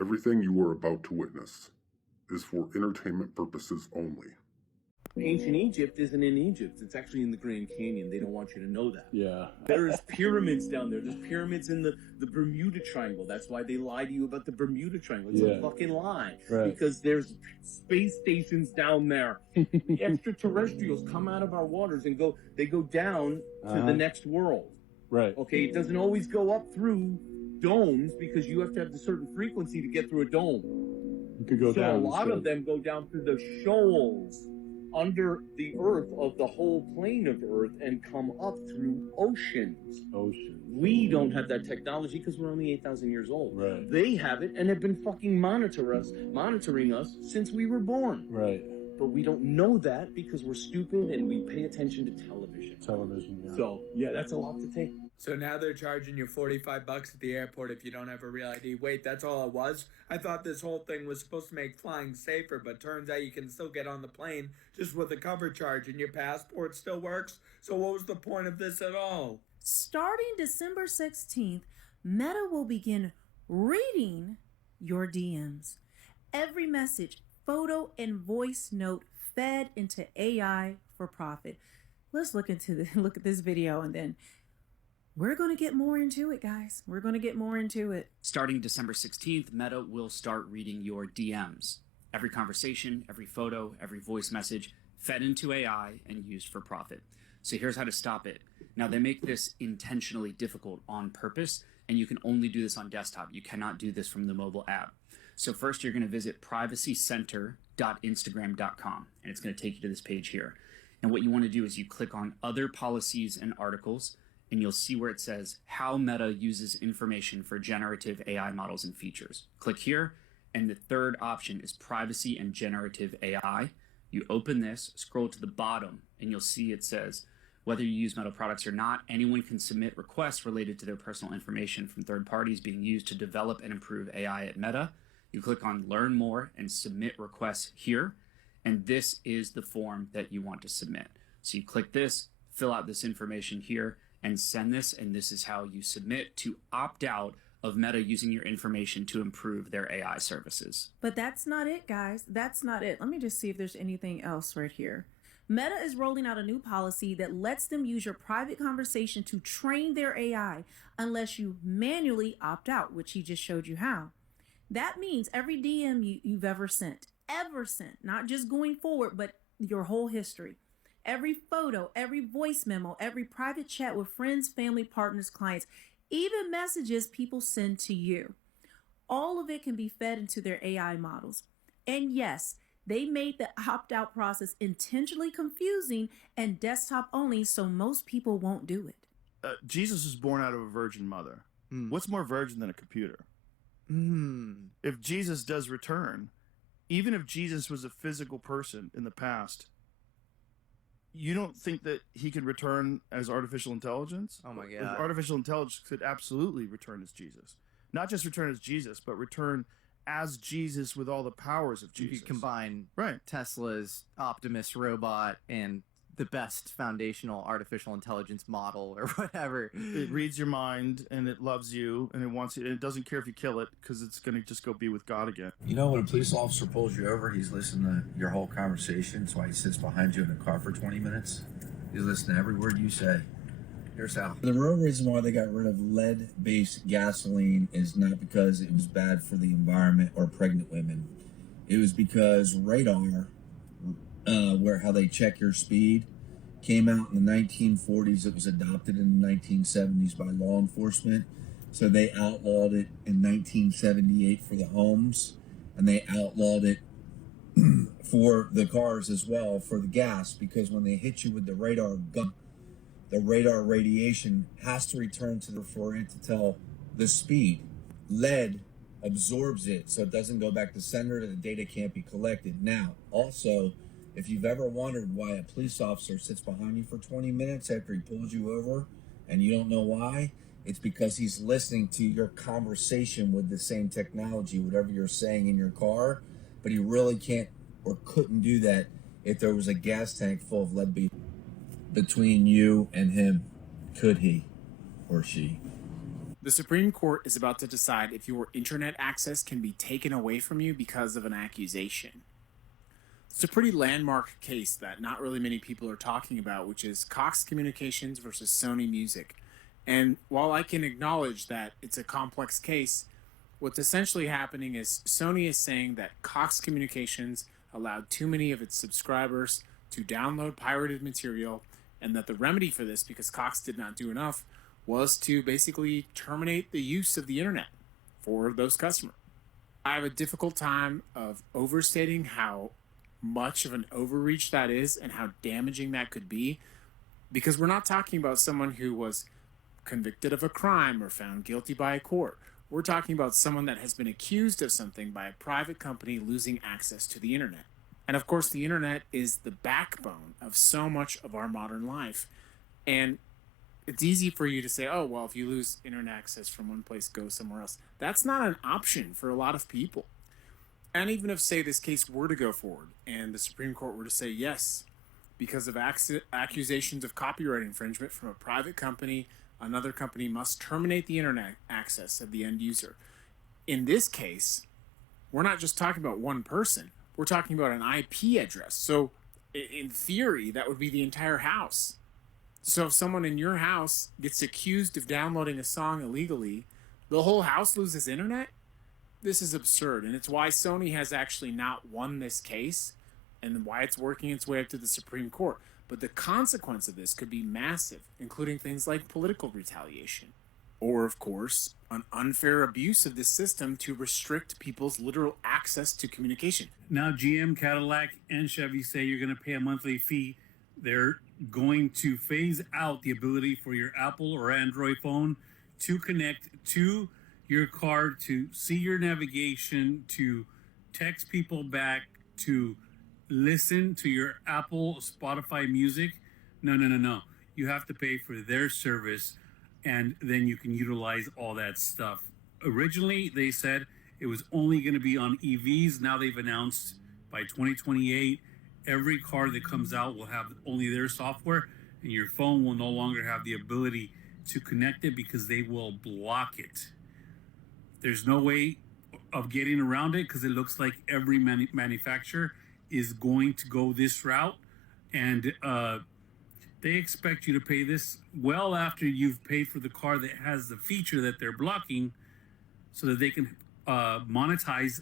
Everything you are about to witness is for entertainment purposes only. Ancient Egypt isn't in Egypt. It's actually in the Grand Canyon. They don't want you to know that. Yeah. There's pyramids down there. There's pyramids in the Bermuda Triangle. That's why they lie to you about the Bermuda Triangle. It's a fucking lie. Right. Because there's space stations down there. The extraterrestrials come out of our waters and go down to the next world. Right. Okay, it doesn't always go up through domes because you have to have a certain frequency to get through a dome. You could go down. So a lot of them go down through the shoals under the earth of the whole plane of earth and come up through oceans. We don't have that technology because we're only 8,000 years old. Right. They have it and have been fucking monitoring us since we were born. Right. But we don't know that because we're stupid and we pay attention to television. Yeah. So, yeah, that's a lot to take. So now they're charging you $45 at the airport if you don't have a real ID. Wait, that's all it was? I thought this whole thing was supposed to make flying safer, but turns out you can still get on the plane just with a cover charge and your passport still works. So what was the point of this at all? Starting December 16th, Meta will begin reading your DMs. Every message, photo, and voice note fed into AI for profit. Let's look at this video and then we're going to get more into it, guys. We're going to get more into it. Starting December 16th, Meta will start reading your DMs. Every conversation, every photo, every voice message fed into AI and used for profit. So here's how to stop it. Now, they make this intentionally difficult on purpose, and you can only do this on desktop. You cannot do this from the mobile app. So first, you're going to visit privacycenter.instagram.com, and it's going to take you to this page here. And what you want to do is you click on Other Policies and Articles, and you'll see where it says how Meta uses information for generative AI models and features. Click here, and the third option is Privacy and Generative AI. You open this, scroll to the bottom, and you'll see it says, whether you use Meta products or not, anyone can submit requests related to their personal information from third parties being used to develop and improve AI at Meta. You click on Learn More and Submit Requests here, and this is the form that you want to submit. So you click this, fill out this information here, and send this, and this is how you submit to opt out of Meta using your information to improve their AI services. But that's not it, guys. That's not it. Let me just see if there's anything else right here. Meta is rolling out a new policy that lets them use your private conversation to train their AI unless you manually opt out, which he just showed you how. That means every DM you've ever sent, not just going forward, but your whole history. Every photo, every voice memo, every private chat with friends, family, partners, clients, even messages people send to you. All of it can be fed into their AI models. And yes, they made the opt-out process intentionally confusing and desktop only so most people won't do it. Jesus was born out of a virgin mother. What's more virgin than a computer? If Jesus does return, even if Jesus was a physical person in the past, you don't think that he could return as artificial intelligence? Oh my God. Artificial intelligence could absolutely return as Jesus. Not just return as Jesus, but return as Jesus with all the powers of Jesus. You could combine right. Tesla's Optimus robot and the best foundational artificial intelligence model or whatever. It reads your mind and it loves you and it wants you, and it doesn't care if you kill it because it's going to just go be with God again. You know, when a police officer pulls you over, he's listening to your whole conversation. That's why he sits behind you in the car for 20 minutes. He's listening to every word you say. Here's how. The real reason why they got rid of lead-based gasoline is not because it was bad for the environment or pregnant women. It was because radar, where how they check your speed, came out in the 1940s. It was adopted in the 1970s by law enforcement. So they outlawed it in 1978 for the homes, and they outlawed it for the cars as well for the gas, because when they hit you with the radar gun, the radar radiation has to return to the for it to tell the speed. Lead absorbs it, so it doesn't go back to sender, the data can't be collected. Now, also, if you've ever wondered why a police officer sits behind you for 20 minutes after he pulls you over and you don't know why, it's because he's listening to your conversation with the same technology, whatever you're saying in your car, but he really can't or couldn't do that if there was a gas tank full of lead between you and him. Could he or she? The Supreme Court is about to decide if your internet access can be taken away from you because of an accusation. It's a pretty landmark case that not really many people are talking about, which is Cox Communications versus Sony Music. And while I can acknowledge that it's a complex case, what's essentially happening is Sony is saying that Cox Communications allowed too many of its subscribers to download pirated material, and that the remedy for this, because Cox did not do enough, was to basically terminate the use of the internet for those customers. I have a difficult time of overstating how much of an overreach that is and how damaging that could be, because we're not talking about someone who was convicted of a crime or found guilty by a court. We're talking about someone that has been accused of something by a private company losing access to the internet. And of course, the internet is the backbone of so much of our modern life. And it's easy for you to say, oh, well, if you lose internet access from one place, go somewhere else. That's not an option for a lot of people. And even if, say, this case were to go forward and the Supreme Court were to say yes, because of accusations of copyright infringement from a private company, another company must terminate the internet access of the end user. In this case, we're not just talking about one person. We're talking about an IP address. So in theory, that would be the entire house. So if someone in your house gets accused of downloading a song illegally, the whole house loses internet? This is absurd, and it's why Sony has actually not won this case and why it's working its way up to the Supreme Court. But the consequence of this could be massive, including things like political retaliation. Or, of course, an unfair abuse of this system to restrict people's literal access to communication. Now GM, Cadillac, and Chevy say you're going to pay a monthly fee. They're going to phase out the ability for your Apple or Android phone to connect to your car, to see your navigation, to text people back, to listen to your Apple, Spotify music. No. You have to pay for their service, and then you can utilize all that stuff. Originally, they said it was only going to be on EVs. Now they've announced by 2028, every car that comes out will have only their software, and your phone will no longer have the ability to connect it because they will block it. There's no way of getting around it because it looks like every manufacturer is going to go this route, and they expect you to pay this well after you've paid for the car that has the feature that they're blocking, so that they can monetize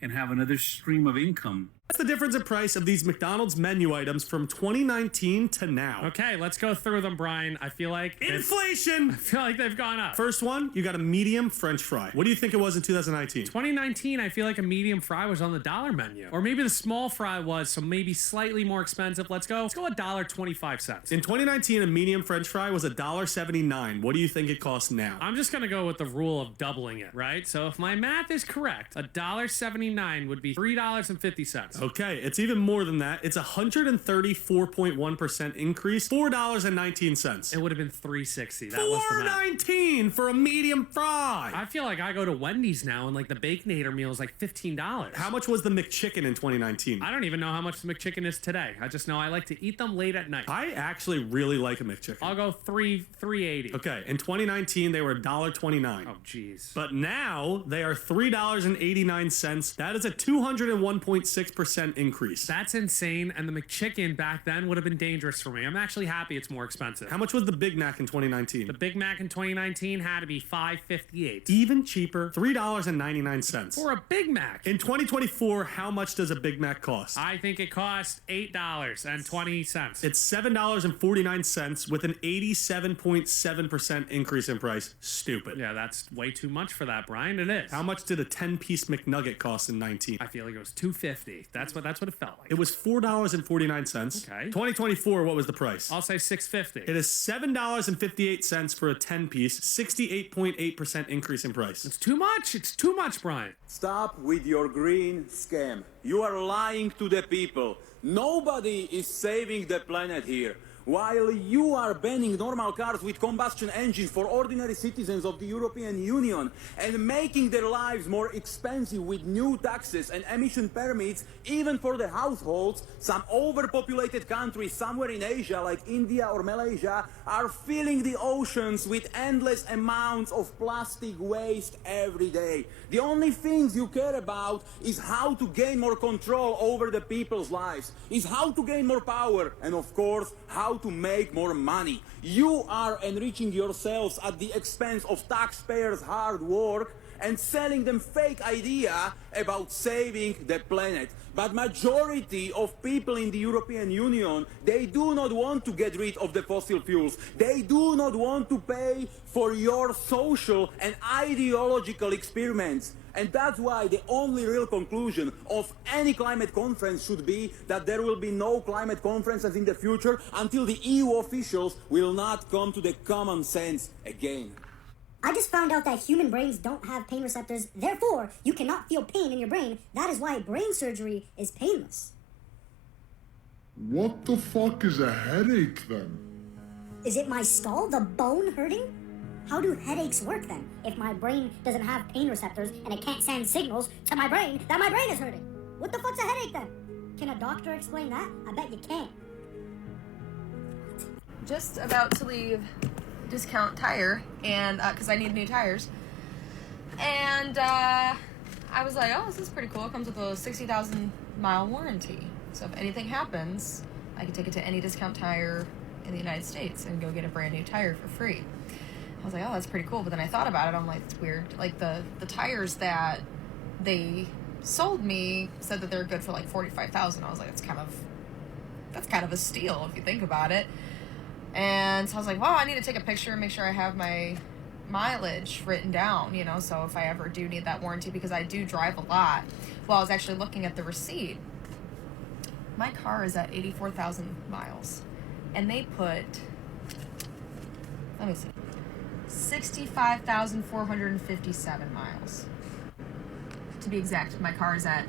and have another stream of income. What's the difference in price of these McDonald's menu items from 2019 to now? Okay, let's go through them, Brian. I feel like inflation! I feel like they've gone up. First one, you got a medium French fry. What do you think it was in 2019? 2019, I feel like a medium fry was on the dollar menu. Or maybe the small fry was, so maybe slightly more expensive. Let's go $1.25. In 2019, a medium French fry was $1.79. What do you think it costs now? I'm just gonna go with the rule of doubling it, right? So if my math is correct, $1.79 would be $3.50. Okay, it's even more than that. It's 134.1% increase, $4.19. It would have been $3.60. That $4.19 for a medium fry. I feel like I go to Wendy's now and like the Baconator meal is like $15. How much was the McChicken in 2019? I don't even know how much the McChicken is today. I just know I like to eat them late at night. I actually really like a McChicken. I'll go $3.80. Okay, in 2019 they were $1.29. Oh jeez. But now they are $3.89. That is a 201.6% increase. That's insane, and the McChicken back then would have been dangerous for me. I'm actually happy it's more expensive. How much was the Big Mac in 2019? The Big Mac in 2019 had to be $5.58. Even cheaper, $3.99. For a Big Mac. In 2024, how much does a Big Mac cost? I think it costs $8.20. It's $7.49 with an 87.7% increase in price. Stupid. Yeah, that's way too much for that, Brian. It is. How much did a 10-piece McNugget cost in 19? I feel like it was $2.50. That's what it felt like. It was $4.49. Okay. 2024, what was the price? I'll say $6.50. It is $7.58 for a 10-piece, 68.8% increase in price. It's too much. It's too much, Brian. Stop with your green scam. You are lying to the people. Nobody is saving the planet here. while you are banning normal cars with combustion engines for ordinary citizens of the European Union and making their lives more expensive with new taxes and emission permits, even for the households, some overpopulated countries somewhere in Asia like India or Malaysia are filling the oceans with endless amounts of plastic waste every day. The only things you care about is how to gain more control over the people's lives, is how to gain more power, and of course, how to make more money. You are enriching yourselves at the expense of taxpayers' hard work and selling them fake idea about saving the planet. But majority of people in the European Union, they do not want to get rid of the fossil fuels. They do not want to pay for your social and ideological experiments. And that's why the only real conclusion of any climate conference should be that there will be no climate conferences in the future until the EU officials will not come to the common sense again. I just found out that human brains don't have pain receptors, therefore you cannot feel pain in your brain. That is why brain surgery is painless. What the fuck is a headache then? Is it my skull, the bone hurting? How do headaches work then? If my brain doesn't have pain receptors and it can't send signals to my brain that my brain is hurting. What the fuck's a headache then? Can a doctor explain that? I bet you can't. Just about to leave Discount Tire, and because I need new tires, and I was like, oh, this is pretty cool. It comes with a 60,000 mile warranty, so if anything happens, I can take it to any Discount Tire in the United States and go get a brand new tire for free. I was like, oh, that's pretty cool. But then I thought about it. I'm like, it's weird. Like the tires that they sold me said that they're good for like 45,000. I was like, that's kind of a steal if you think about it. And so I was like, well, I need to take a picture and make sure I have my mileage written down, you know, so if I ever do need that warranty, because I do drive a lot. Well, I was actually looking at the receipt. My car is at 84,000 miles. And they put, let me see, 65,457 miles. To be exact, my car is at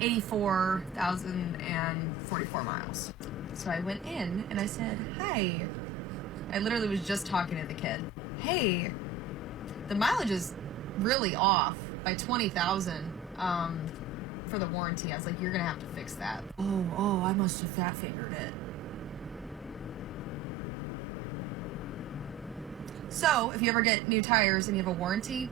84,044 miles. So I went in and I said, hi. I literally was just talking to the kid. Hey, the mileage is really off by 20,000 for the warranty. I was like, you're gonna have to fix that. Oh, I must have fat fingered it. So if you ever get new tires and you have a warranty,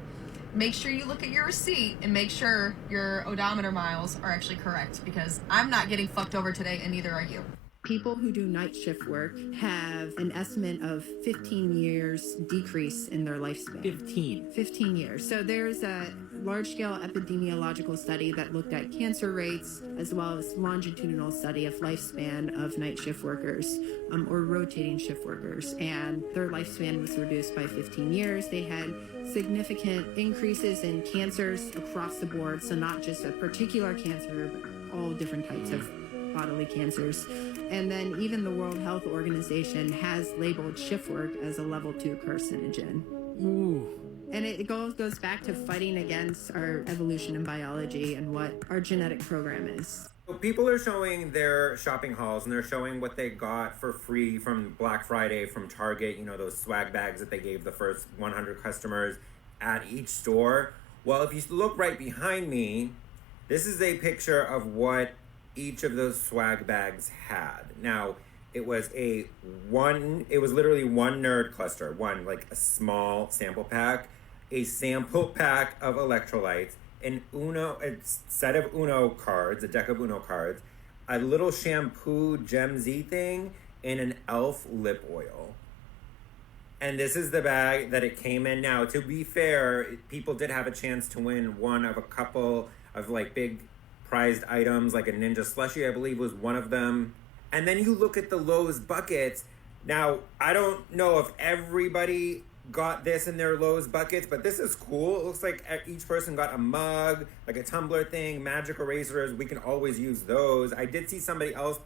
make sure you look at your receipt and make sure your odometer miles are actually correct, because I'm not getting fucked over today and neither are you. People who do night shift work have an estimate of 15 years decrease in their lifespan. 15 years. So there's a large-scale epidemiological study that looked at cancer rates as well as longitudinal study of lifespan of night shift workers or rotating shift workers. And their lifespan was reduced by 15 years. They had significant increases in cancers across the board. So not just a particular cancer, but all different types of bodily cancers. And then even the World Health Organization has labeled shift work as a level 2 carcinogen. Ooh. And it goes back to fighting against our evolution in biology and what our genetic program is. So people are showing their shopping hauls and they're showing what they got for free from Black Friday from Target, you know, those swag bags that they gave the first 100 customers at each store. Well, if you look right behind me, this is a picture of what each of those swag bags had. Now, it was literally one nerd cluster, like a small sample pack, a sample pack of electrolytes, a set of Uno cards, a deck of Uno cards, a little shampoo Gem Z thing, and an e.l.f. lip oil. And this is the bag that it came in. Now, to be fair, people did have a chance to win one of a couple of like big prized items, like a Ninja Slushie, I believe was one of them. And then you look at the Lowe's buckets. Now, I don't know if everybody got this in their Lowe's buckets, but this is cool. It looks like each person got a mug, like a tumbler thing, magic erasers. We can always use those. I did see somebody else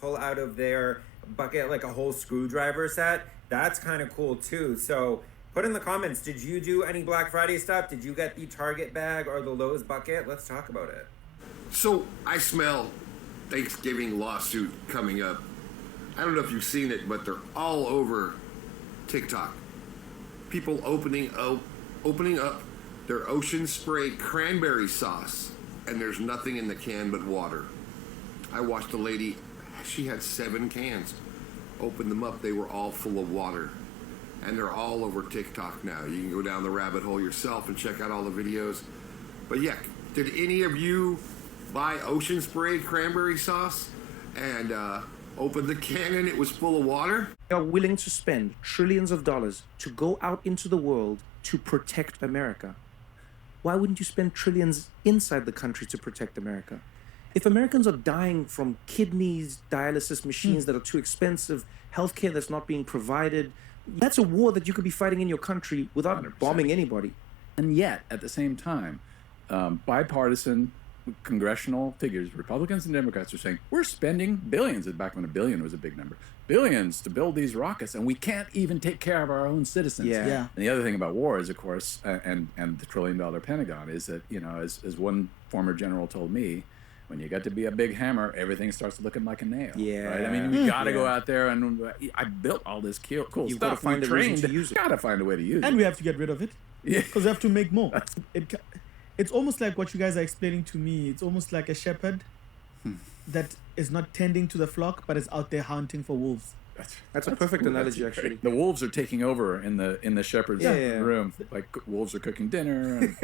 pull out of their bucket like a whole screwdriver set. That's kind of cool too. So put in the comments, did you do any Black Friday stuff? Did you get the Target bag or the Lowe's bucket? Let's talk about it. So I smell Thanksgiving lawsuit coming up. I don't know if you've seen it, but they're all over TikTok. People opening up their ocean spray cranberry sauce, and there's nothing in the can but water. I watched a lady, she had 7 cans. Opened them up, they were all full of water. And they're all over TikTok now. You can go down the rabbit hole yourself and check out all the videos. But yeah, did any of you buy ocean spray cranberry sauce and open the can and it was full of water? They are willing to spend trillions of dollars to go out into the world to protect America. Why wouldn't you spend trillions inside the country to protect America? If Americans are dying from kidneys, dialysis machines that are too expensive, healthcare that's not being provided, that's a war that you could be fighting in your country without 100%. Bombing anybody. And yet, at the same time, bipartisan congressional figures, Republicans and Democrats, are saying, we're spending billions, back when $1 billion was a big number, billions to build these rockets, and we can't even take care of our own citizens. Yeah. And the other thing about war is, of course, and the $1 trillion Pentagon, is that, you know, as one former general told me, when you get to be a big hammer, everything starts looking like a nail. Yeah. Right? I mean, we got to go out there, and I built all this cool You've stuff. got to find a reason to use it. Got to find a way to use it. And we have to get rid of it. Yeah. Because we have to make more. It's almost like what you guys are explaining to me. It's almost like a shepherd that is not tending to the flock, but is out there hunting for wolves. That's a perfect analogy, actually. The wolves are taking over in the shepherd's Yeah. room. Like wolves are cooking dinner. And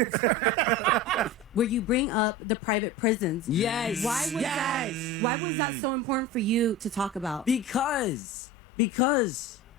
Where you bring up the private prisons. Yes. Why was that so important for you to talk about? Because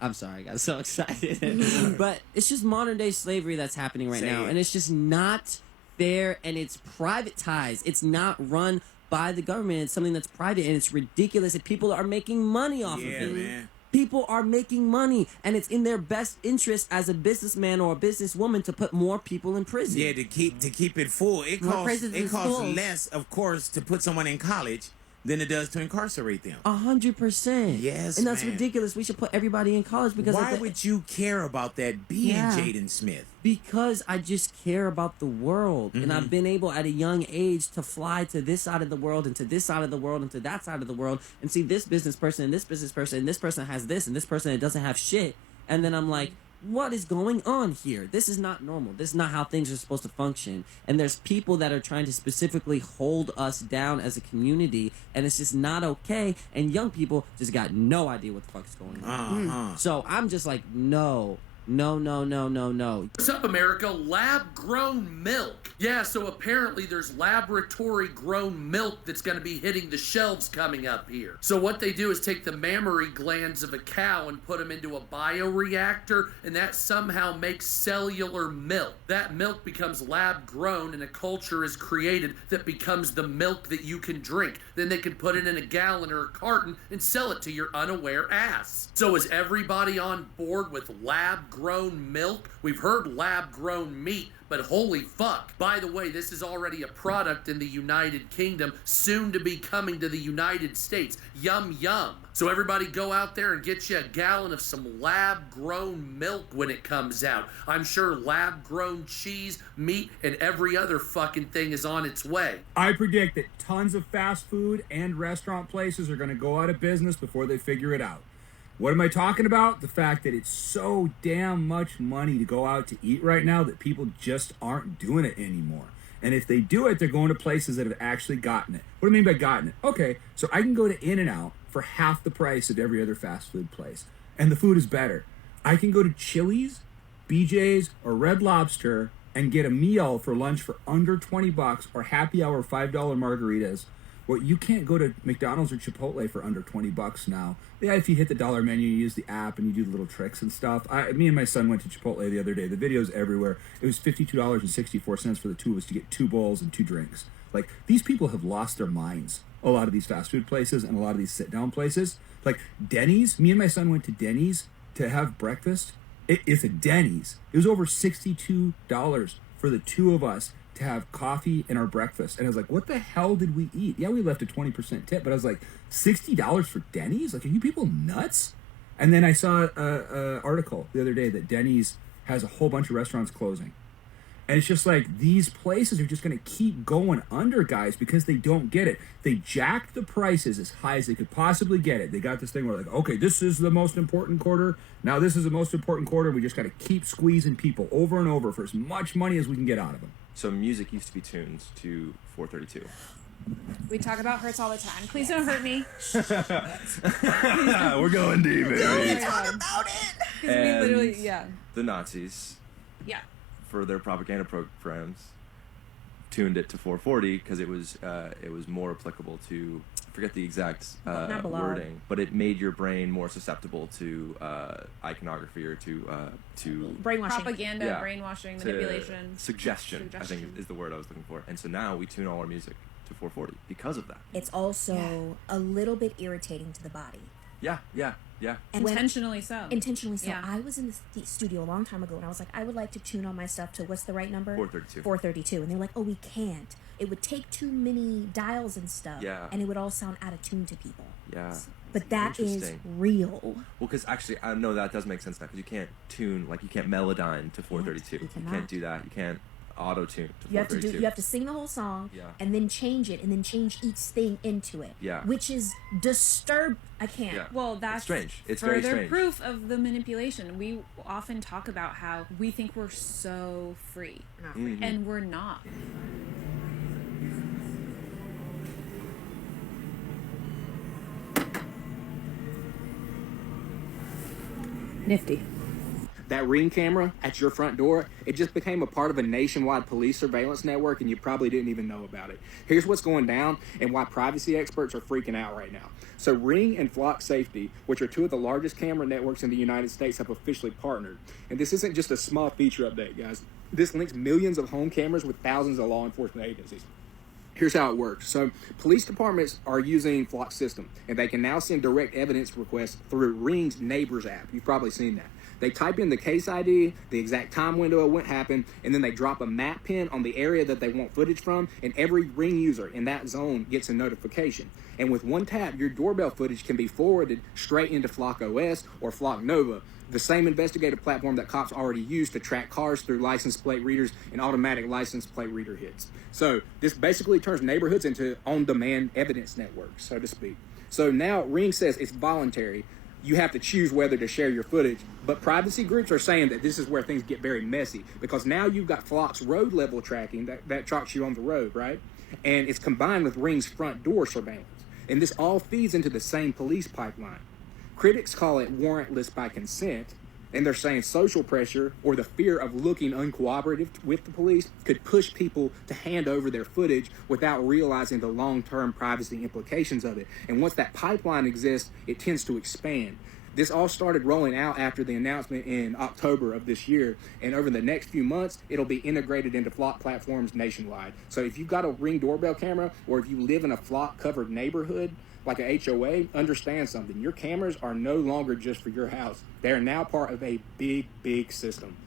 I'm sorry, I got so excited. But it's just modern day slavery that's happening right now, and it's just not fair, and it's privatized. It's not run by the government. It's something that's private, and it's ridiculous that people are making money off of it. Man. People are making money, and it's in their best interest as a businessman or a businesswoman to put more people in prison. Yeah, to keep it full. It More costs prisons and schools. less, of course, to put someone in college than it does to incarcerate them. 100%. Yes, and that's man. ridiculous. We should put everybody in college because why would you care about that being Jaden Smith? Because I just care about the world. And I've Mhm. been able at a young age to fly to this side of the world and to this side of the world and to that side of the world and see this business person and this business person and this person has this and this person that doesn't have shit. And then I'm like, what is going on here? This is not normal. This is not how things are supposed to function. And there's people that are trying to specifically hold us down as a community, and it's just not okay. And young people just got no idea what the fuck is going on. So I'm just like, no. What's up, America? Lab-grown milk. Yeah, so apparently there's laboratory-grown milk that's going to be hitting the shelves coming up here. So what they do is take the mammary glands of a cow and put them into a bioreactor, and that somehow makes cellular milk. That milk becomes lab-grown, and a culture is created that becomes the milk that you can drink. Then they can put it in a gallon or a carton and sell it to your unaware ass. So is everybody on board with lab-grown milk? We've heard lab-grown meat, but holy fuck. By the way, this is already a product in the United Kingdom, soon to be coming to the United States. Yum, yum. So everybody go out there and get you a gallon of some lab-grown milk when it comes out. I'm sure lab-grown cheese, meat, and every other fucking thing is on its way. I predict that tons of fast food and restaurant places are going to go out of business before they figure it out. What am I talking about? The fact that it's so damn much money to go out to eat right now that people just aren't doing it anymore. And if they do it, they're going to places that have actually gotten it. What do I mean by gotten it? Okay, so I can go to In-N-Out for half the price of every other fast food place, and the food is better. I can go to Chili's, BJ's, or Red Lobster and get a meal for lunch for under $20 or happy hour $5 margaritas. Well, you can't go to McDonald's or Chipotle for under $20 now. Yeah, if you hit the dollar menu, you use the app and you do the little tricks and stuff. Me and my son went to Chipotle the other day. The video's everywhere. It was $52.64 for the two of us to get 2 bowls and 2 drinks. Like, these people have lost their minds. A lot of these fast food places and a lot of these sit-down places. Like Denny's, me and my son went to Denny's to have breakfast. It's a Denny's. It was over $62 for the two of us to have coffee and our breakfast. And I was like, what the hell did we eat? Yeah, we left a 20% tip, but I was like, $60 for Denny's? Like, are you people nuts? And then I saw an article the other day that Denny's has a whole bunch of restaurants closing. And it's just like these places are just going to keep going under, guys, because they don't get it. They jacked the prices as high as they could possibly get it. They got this thing where like, okay, this is the most important quarter. Now this is the most important quarter. We just got to keep squeezing people over and over for as much money as we can get out of them. So music used to be tuned to 432. We talk about hurts all the time. Please don't hurt me. We're going deep, baby. Don't talk about it. Because we literally, yeah. The Nazis, Yeah. for their propaganda programs, tuned it to 440 because it was more applicable to, I forget the exact wording, but it made your brain more susceptible to iconography or to Brainwashing. Propaganda, Yeah, brainwashing, to Manipulation. Suggestion, I think is the word I was looking for. And so now we tune all our music to 440 because of that. It's also a little bit irritating to the body. Yeah. And Intentionally so. Intentionally so. Yeah. I was in the studio a long time ago, and I was like, I would like to tune all my stuff to, what's the right number? 432. 432. And they're like, oh, we can't. It would take too many dials and stuff. Yeah. And it would all sound out of tune to people. Yeah. But that is Interesting. real. Well, because actually, I know that does make sense now, because you can't tune, like, you can't melodyne to 432. You cannot. can't do that. You can't auto-tune to You have 432. you have to sing the whole song, Yeah. and then change it, and then change each thing into it. Yeah. Which is I can't. Yeah. Well, that's It's strange. It's further very strange. proof of the manipulation. We often talk about how we think we're so free, Mhm. and we're not. Nifty. That Ring camera at your front door, it just became a part of a nationwide police surveillance network, and you probably didn't even know about it. Here's what's going down and why privacy experts are freaking out right now. So Ring and Flock Safety, which are two of the largest camera networks in the United States, have officially partnered. And this isn't just a small feature update, guys. This links millions of home cameras with thousands of law enforcement agencies. Here's how it works. So police departments are using Flock's system, and they can now send direct evidence requests through Ring's Neighbors app. You've probably seen that. They type in the case ID, the exact time window of what happened, and then they drop a map pin on the area that they want footage from, and every Ring user in that zone gets a notification. And with one tap, your doorbell footage can be forwarded straight into Flock OS or Flock Nova, the same investigative platform that cops already use to track cars through license plate readers and automatic license plate reader hits. So this basically turns neighborhoods into on-demand evidence networks, so to speak. So now Ring says it's voluntary. You have to choose whether to share your footage, but privacy groups are saying that this is where things get very messy, because now you've got Flock's road level tracking that tracks you on the road, right? And it's combined with Ring's front door surveillance. And this all feeds into the same police pipeline. Critics call it warrantless by consent, and they're saying social pressure or the fear of looking uncooperative with the police could push people to hand over their footage without realizing the long-term privacy implications of it. And once that pipeline exists, it tends to expand. This all started rolling out after the announcement in October of this year, and over the next few months, it'll be integrated into Flock platforms nationwide. So if you've got a Ring doorbell camera, or if you live in a Flock-covered neighborhood, like a HOA, understand something. Your cameras are no longer just for your house. They are now part of a big, big system.